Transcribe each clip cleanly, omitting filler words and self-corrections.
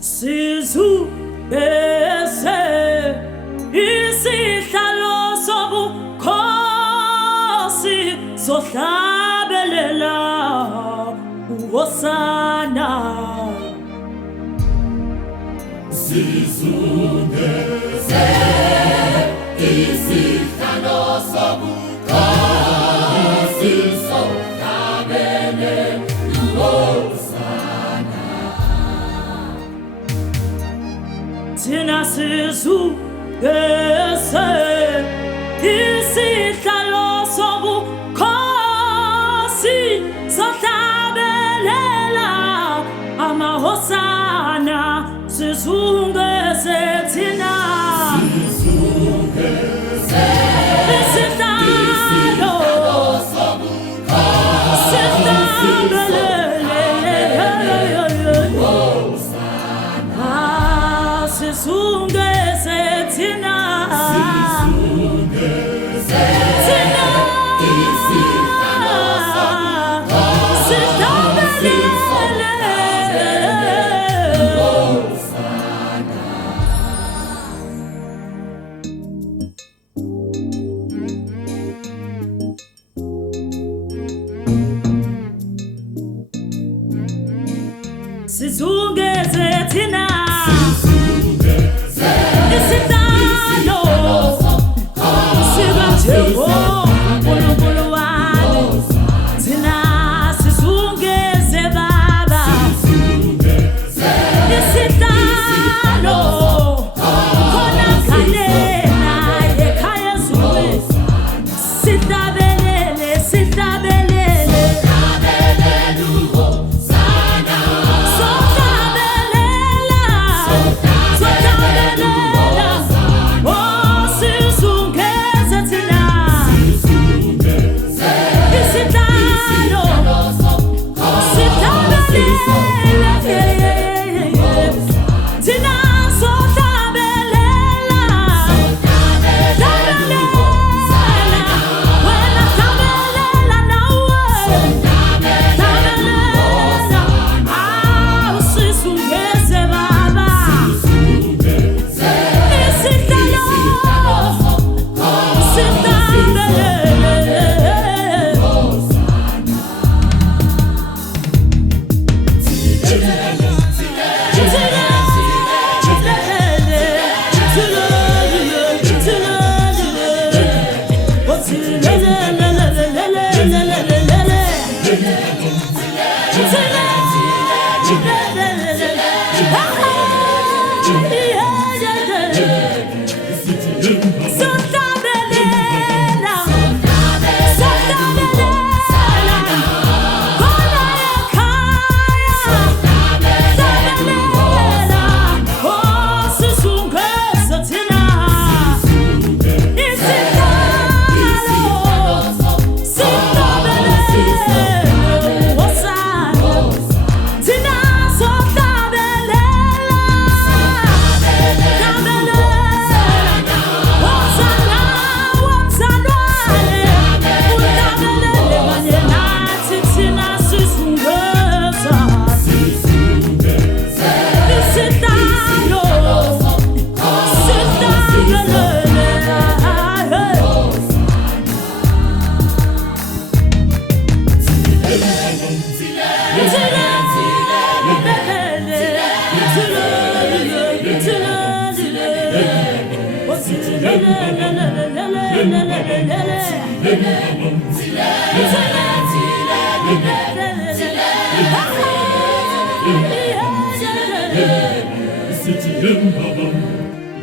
Sizu ese isihlalo sobukhosi sohlabelela uHosana. Sizungeze isihlalo sobukhosi sohlabelela uHosana. Thina sizungeze isihlalo sobukhosi sohlabelela amaHosana. Sizungeze thina Sizungeze isihlalo sobukhosi sohlabelela uHosana. Sizungeze thina Sizungeze thina isihlalo sobukhosi sohlabelela uHosana. Sizungeze thina Sizungeze isihlalo sikaNkulunkulu wami. Thina sizungeze Baba isihlalo khona khalena ekhaya ezulwini. Sihlabelele sihlabelela oh sizungeze thina isihlalo sihlabelela thina sohlabelela wena hlabelela nawe hlabelela sizungeze Baba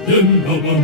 Yen babam